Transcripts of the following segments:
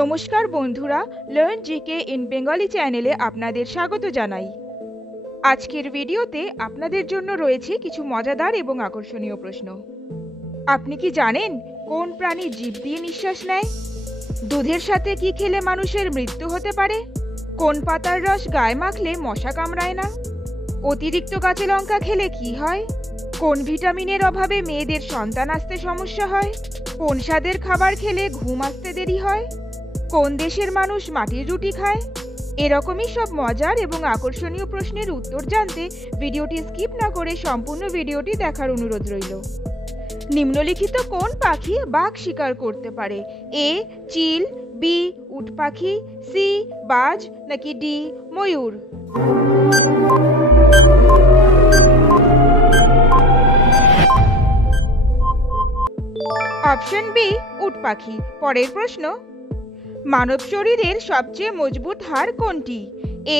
নমস্কার বন্ধুরা, learn GK in Bengali চ্যানেলে আপনাদের স্বাগত জানাই। আজকের ভিডিওতে আপনাদের জন্য রয়েছে কিছু মজাদার এবং আকর্ষণীয় প্রশ্ন। আপনি কি জানেন কোন প্রাণী জিভ দিয়ে নিঃশ্বাস নেয়? দুধের সাথে কি খেলে মানুষের মৃত্যু হতে পারে? কোন পাতার রস গায়ে মাখলে মশা কামড়ায় না? অতিরিক্ত কাঁচা লঙ্কা খেলে কি হয়? কোন ভিটামিনের অভাবে মেয়েদের সন্তান আসতে সমস্যা হয়? কোন স্বাদের খাবার খেলে ঘুম আসতে দেরি হয়? কোন দেশের মানুষ মাটির রুটি খায়? এরকমই সব মজার এবং আকর্ষণীয় প্রশ্নের উত্তর জানতে ভিডিওটি স্কিপ না করে সম্পূর্ণ ভিডিওটি দেখার অনুরোধ রইল। নিম্নলিখিত কোন পাখি বাঘ শিকার করতে পারে? এ চিল, বি উট পাখি, সি বাজ নাকি ডি ময়ূর? অপশন বি উট পাখি। পরের প্রশ্ন, মানব শরীরের সবচেয়ে মজবুত হাড় কোনটি?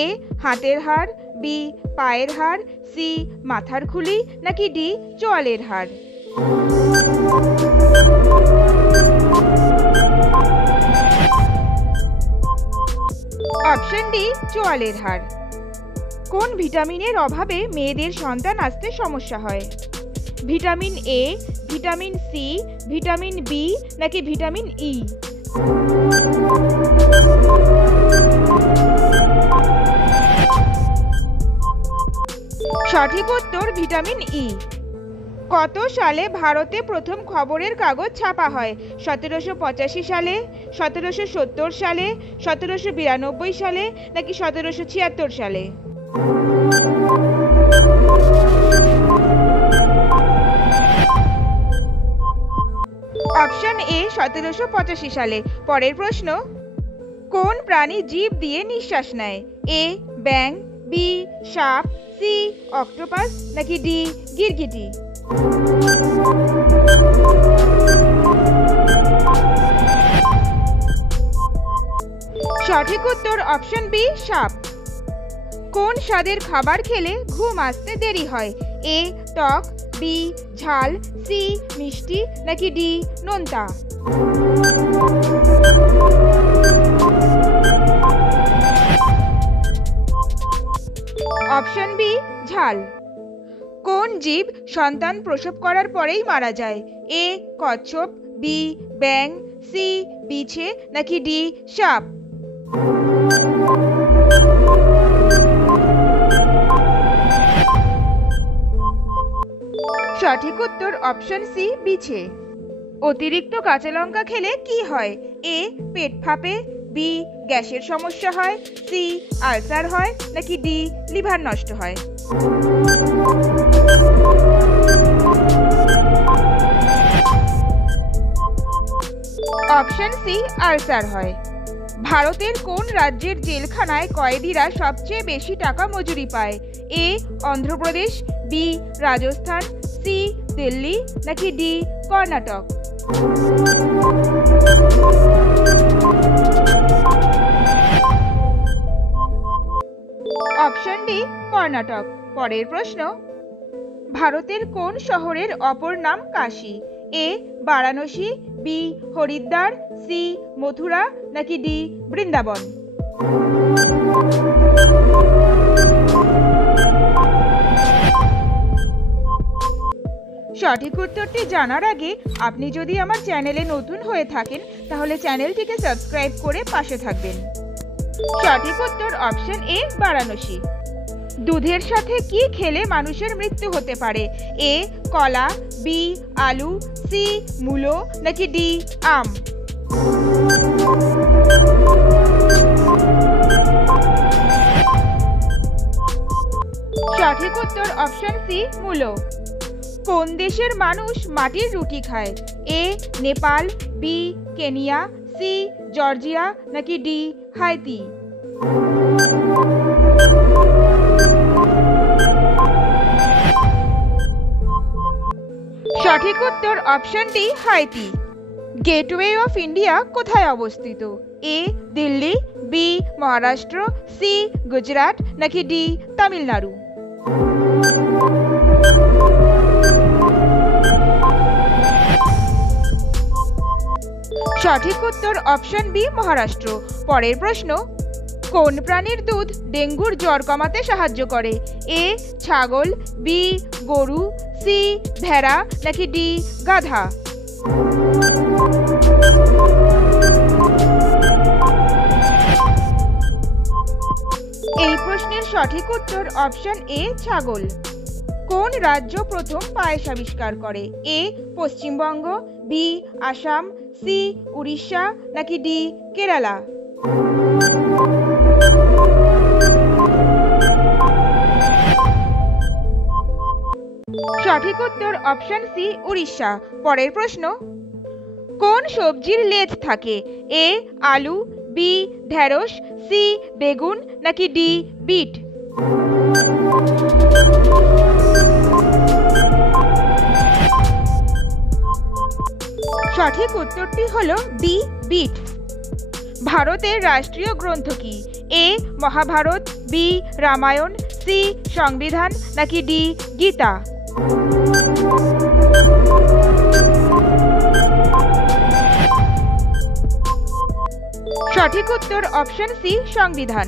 এ হাতের হাড়, বি পায়ের হাড়, সি মাথার খুলি নাকি ডি চোয়ালের হাড়? অপশন ডি চোয়ালের হাড়। কোন ভিটামিনের অভাবে মেয়েদের সন্তান আসতে সমস্যা হয়? Vitamin A, vitamin C, vitamin B নাকি ভিটামিন ই? সঠিক উত্তর ভিটামিন ই। কত সালে ভারতে প্রথম খবরের কাগজ ছাপা হয়? 1785 সালে, 1770 সালে, 1792 সালে নাকি 1776 সালে? অপশন এ 1785 সালে। পরের প্রশ্ন, কোন প্রাণী জিভ দিয়ে নিঃশ্বাস নেয়? এ ব্যাঙ, বি সাপ, সি অক্টোপাস নাকি ডি গিরগিটি? সঠিক উত্তর অপশন বি সাপ। কোন স্বাদের খাবার খেলে ঘুম আসতে দেরি হয়? এ টক, বি ঝাল, সি মিষ্টি নাকি ডি নোনতা? অপশন বি ঝাল। কোন জীব সন্তান প্রসব করার পরেই মারা যায়? এ কচ্ছপ, বি ব্যাঙ, সি বিছে নাকি ডি সাপ? সঠিক উত্তর অপশন সি বিছে। অতিরিক্ত কাঁচা লঙ্কা খেলে কি হয়? এ পেট ফাঁপে, বি গ্যাসের সমস্যা হয়, সি আলসার হয় নাকি ডি লিভার নষ্ট হয়? অপশন সি আলসার হয়। ভারতের কোন রাজ্যের জেলখানায় কয়েদিরা সবচেয়ে বেশি টাকা মজুরি পায়? এ অন্ধ্রপ্রদেশ, বি রাজস্থান, সি দিল্লি নাকি D Karnataka? Option D Karnataka. পরের প্রশ্ন, ভারতের কোন শহরের অপর নাম কাশী? এ বারাণসী, বি হরিদ্বার, সি মথুরা নাকি ডি বৃন্দাবন? সঠিক উত্তরটি জানার আগে আপনি যদি আমার চ্যানেলে নতুন হয়ে থাকেন তাহলে চ্যানেলটিকে সাবস্ক্রাইব করে পাশে থাকবেন। সঠিক উত্তর অপশন এ বারাণসী। দুধের সাথে কি খেলে মানুষের মৃত্যু হতে পারে? এ কলা, বি আলু, সি মূলো নাকি ডি আম? সঠিক উত্তর অপশন সি মূলো। কোন দেশের মানুষ মাটির রুটি খায়? এ Nepal, B Kenya, C Georgia নাকি ডি হাইতি? সঠিক উত্তর option D Haiti. Gateway of India কোথায় অবস্থিত? এ দিল্লি, বি মহারাষ্ট্র, সি গুজরাট নাকি ডি তামিলনাড়ু? সঠিক উত্তর অপশন বি মহারাষ্ট্র। পরের প্রশ্ন, কোন প্রাণীর দুধ ডেঙ্গুর জ্বর কমাতে সাহায্য করে? এ ছাগল, বি গরু, সি ভেড়া নাকি ডি গাধা? এই প্রশ্নের সঠিক উত্তর অপশন এ ছাগল। কোন রাজ্য প্রথম পায়েস আবিষ্কার করে? এ পশ্চিমবঙ্গ, বি আসাম, সি উড়িষ্যা নাকি ডি কেরালা? সঠিক উত্তর অপশন সি উড়িষ্যা। পরের প্রশ্ন, কোন সবজির লেজ থাকে? এ আলু, বি ঢেঁড়স, সি বেগুন নাকি ডি বিট? সঠিক উত্তরটি হলো ডি বিট। ভারতের রাষ্ট্রীয় গ্রন্থ কি? এ মহাভারত, বি রামায়ণ, সি সংবিধান নাকি ডি গীতা? সঠিক উত্তর অপশন সি সংবিধান।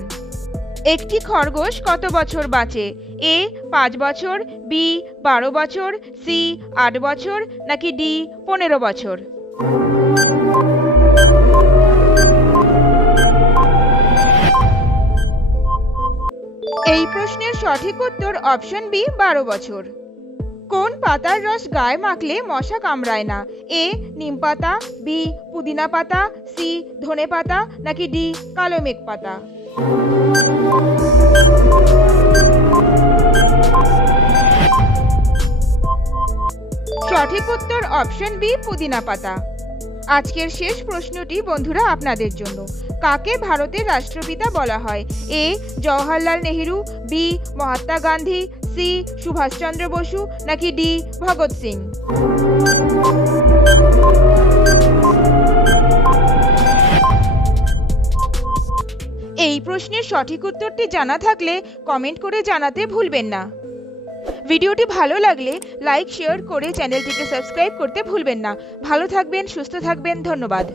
একটি খরগোশ কত বছর বাঁচে? এ 5 বছর, বি 12 বছর, সি 8 বছর নাকি ডি 15 বছর? এই প্রশ্নের সঠিক উত্তর অপশন বি 12 বছর। কোন পাতার রস গায়ে মাখলে মশা কামড়ায় না? এ নিম পাতা, বি পুদিনা পাতা, সি ধনে পাতা নাকি ডি কালো মেঘ পাতা? সঠিক উত্তর অপশন বি পুদিনা পাতা। আজকের শেষ প্রশ্নটি বন্ধুরা আপনাদের জন্য, কাকে ভারতের রাষ্ট্রপিতা বলা হয়? এ জওহরলাল নেহেরু, বি মহাত্মা গান্ধী, সি সুভাষচন্দ্র বসু নাকি ডি ভগৎ সিং? এই প্রশ্নের সঠিক উত্তরটি জানা থাকলে কমেন্ট করে জানাতে ভুলবেন না। ভিডিওটি ভালো লাগলে লাইক শেয়ার করে চ্যানেলটিকে সাবস্ক্রাইব করতে ভুলবেন না। ভালো থাকবেন, সুস্থ থাকবেন, ধন্যবাদ।